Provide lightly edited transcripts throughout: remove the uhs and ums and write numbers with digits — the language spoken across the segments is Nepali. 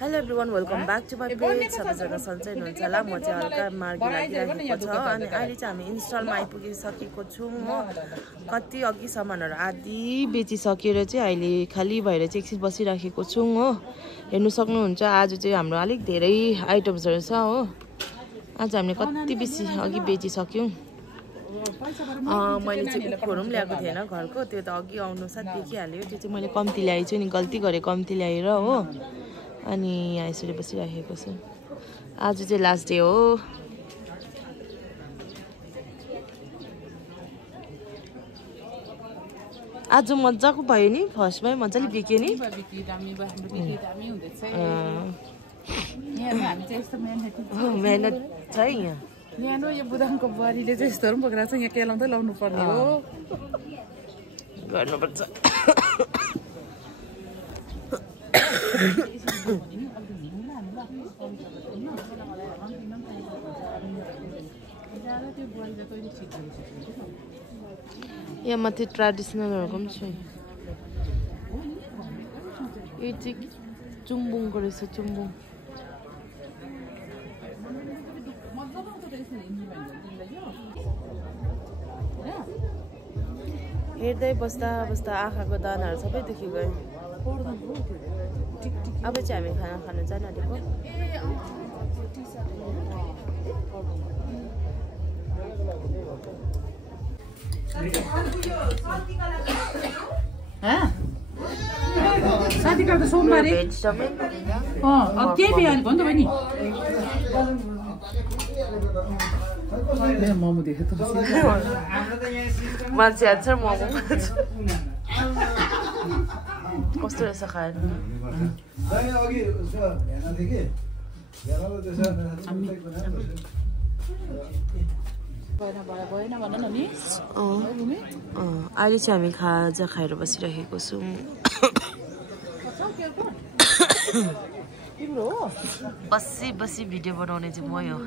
hello everyone welcome back to my page सबैजना सन्चै हुनुहुन्छ होला म चाहिँ हल्का मार्गी लागिरहेको छ अनि अहिले चाहिँ हामी इन्स्टलमा आइपुगिसकेको छौँ हो कति अघि सामानहरू आदि बेचिसकेर चाहिँ अहिले खाली भएर चाहिँ एकछिन बसिराखेको छौँ हो हेर्नु सक्नुहुन्छ आज चाहिँ हाम्रो अलिक धेरै आइटम्सहरू छ हो आज हामीले कति बेसी अघि बेचिसक्यौँ मैले चाहिँ उखुहरू पनि ल्याएको थिएन घरको त्यो त अघि आउनु साथ देखिहाल्यो त्यो चाहिँ मैले कम्ती ल्याएछु नि गल्ती गरेँ कम्ती ल्याएर हो अनि यहाँ यसरी बसिराखेको छु आज चाहिँ लास्ट डे हो आज मजाको भयो नि फर्स्टमै मजाले बिक्यो नि मेहनत छ है यहाँ यो बुदामको बुहारीले चाहिँ यस्तोहरू पनि बोकेर छ यहाँ केलाउँदै लाउनु पर्ने हो गर्नुपर्छ यहाँ माथि ट्रेडिसनलहरूको पनि छ यो चाहिँ चुम्बुङको रहेछ चुम्बुङ हेर्दै बस्दा बस्दा आँखाको दानाहरू सबै दुखी गयो अब चाहिँ हामी खाना खानु जान आँटेको साथीका त सोमबारे के बिहान भन्नु बहिनी मोमो देख्यो त मान्छे हाल्छ मोमो कस्तो रहेछ खाएर अहिले चाहिँ हामी खाजा खाएर बसिरहेको छौँ बसी बसी भिडियो बनाउने चाहिँ म हो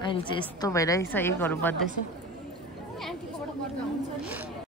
अहिले चाहिँ यस्तो भइरहेछ एकहरू बज्दैछ